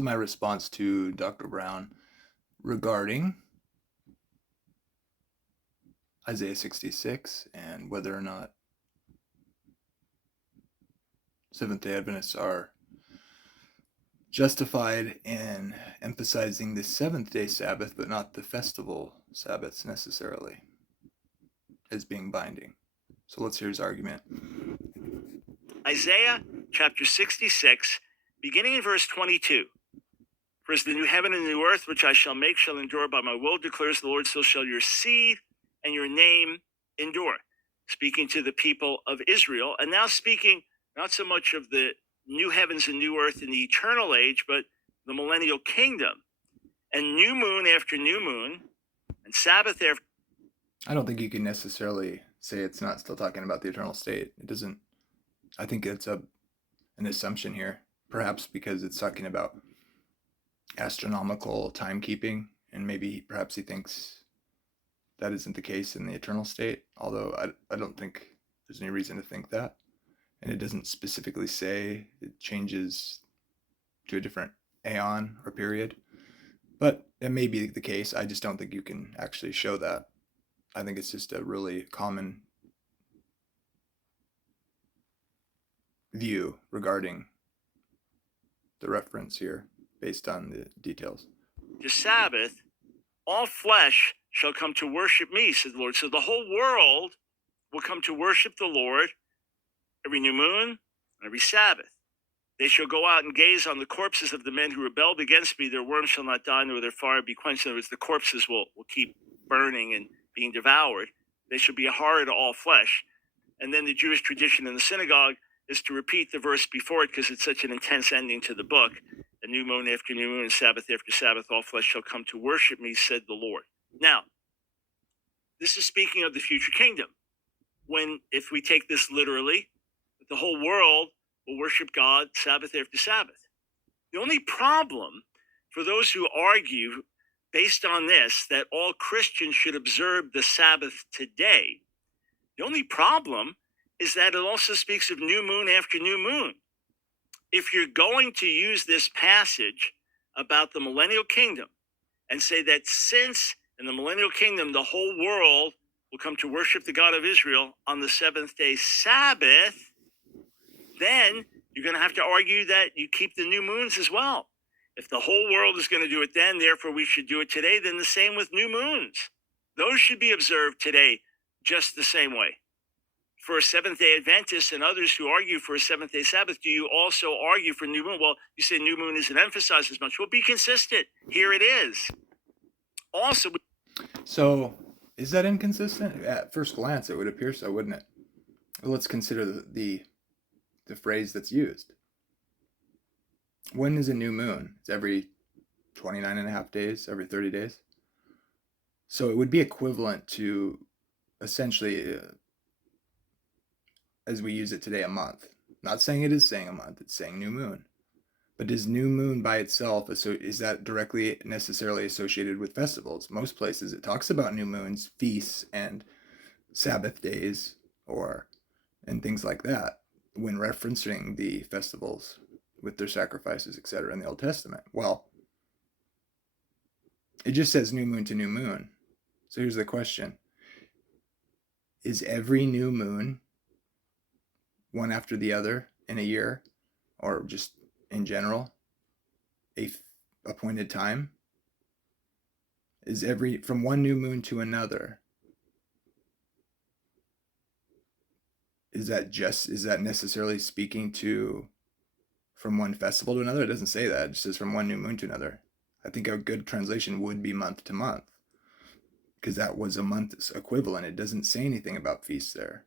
My response to Dr. Brown regarding Isaiah 66 and whether or not Seventh-day Adventists are justified in emphasizing the seventh-day Sabbath, but not the festival Sabbaths necessarily, as being binding. So let's hear his argument. Isaiah chapter 66, beginning in verse 22. For as the new heaven and the new earth, which I shall make, shall endure by my will, declares the Lord, so shall your seed and your name endure. Speaking to the people of Israel, and now speaking not so much of the new heavens and new earth in the eternal age, but the millennial kingdom. And new moon after new moon, and Sabbath after... I don't think you can necessarily say it's not still talking about the eternal state. It doesn't. I think it's an assumption here, perhaps because it's talking about astronomical timekeeping, and perhaps he thinks that isn't the case in the eternal state, although I don't think there's any reason to think that. And it doesn't specifically say it changes to a different aeon or period. But it may be the case. I just don't think you can actually show that. I think it's just a really common view regarding the reference here based on the details. The Sabbath, all flesh shall come to worship me, said the Lord. So the whole world will come to worship the Lord every new moon, every Sabbath. They shall go out and gaze on the corpses of the men who rebelled against me. Their worms shall not die, nor their fire be quenched. In other words, the corpses will keep burning and being devoured. They shall be a horror to all flesh. And then the Jewish tradition in the synagogue is to repeat the verse before it because it's such an intense ending to the book. A new moon after new moon, and Sabbath after Sabbath, all flesh shall come to worship me, said the Lord. Now, this is speaking of the future kingdom. When, if we take this literally, the whole world will worship God Sabbath after Sabbath. The only problem for those who argue based on this, that all Christians should observe the Sabbath today, the only problem is that it also speaks of new moon after new moon. If you're going to use this passage about the millennial kingdom and say that since in the millennial kingdom the whole world will come to worship the God of Israel on the seventh-day Sabbath, then you're going to have to argue that you keep the new moons as well. If the whole world is going to do it then, therefore we should do it today, then the same with new moons. Those should be observed today just the same way. For a Seventh-day Adventist and others who argue for a seventh-day Sabbath, do you also argue for new moon? Well, you say new moon isn't emphasized as much. Well, be consistent. Here it is. Also, so is that inconsistent? At first glance, it would appear so, wouldn't it? Well, let's consider the phrase that's used. When is a new moon? It's every 29 and a half days, every 30 days. So it would be equivalent to essentially, as we use it today, a month. Not saying it is saying a month, it's saying new moon. But is new moon by itself, is that directly necessarily associated with festivals? Most places it talks about new moons, feasts, and Sabbath days, and things like that when referencing the festivals with their sacrifices, etc. in the Old Testament. Well, it just says new moon to new moon. So here's the question. Is every new moon one after the other in a year, or just in general, a appointed time? Is from one new moon to another, is that necessarily speaking to from one festival to another? It doesn't say that. It just says from one new moon to another. I think a good translation would be month to month, because that was a month's equivalent. It doesn't say anything about feasts there.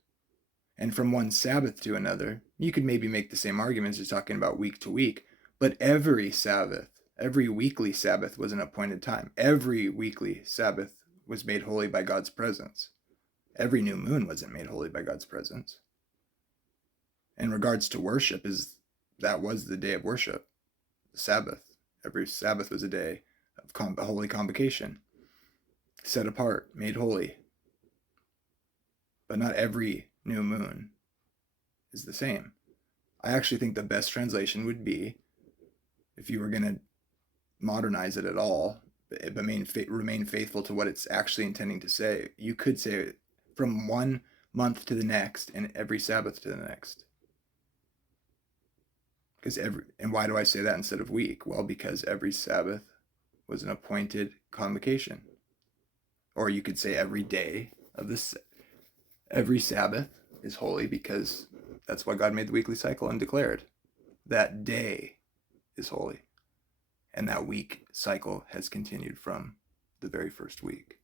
And from one Sabbath to another, you could maybe make the same arguments as talking about week to week, but every Sabbath, every weekly Sabbath was an appointed time. Every weekly Sabbath was made holy by God's presence. Every new moon wasn't made holy by God's presence. In regards to worship, that was the day of worship, the Sabbath. Every Sabbath was a day of a holy convocation, set apart, made holy. But not every new moon is the same. I actually think the best translation would be, if you were going to modernize it at all, but remain faithful to what it's actually intending to say. You could say from one month to the next and every Sabbath to the next. And why do I say that instead of week? Well, because every Sabbath was an appointed convocation. Or you could say every day of this, every Sabbath is holy because that's why God made the weekly cycle and declared that day is holy. And that week cycle has continued from the very first week.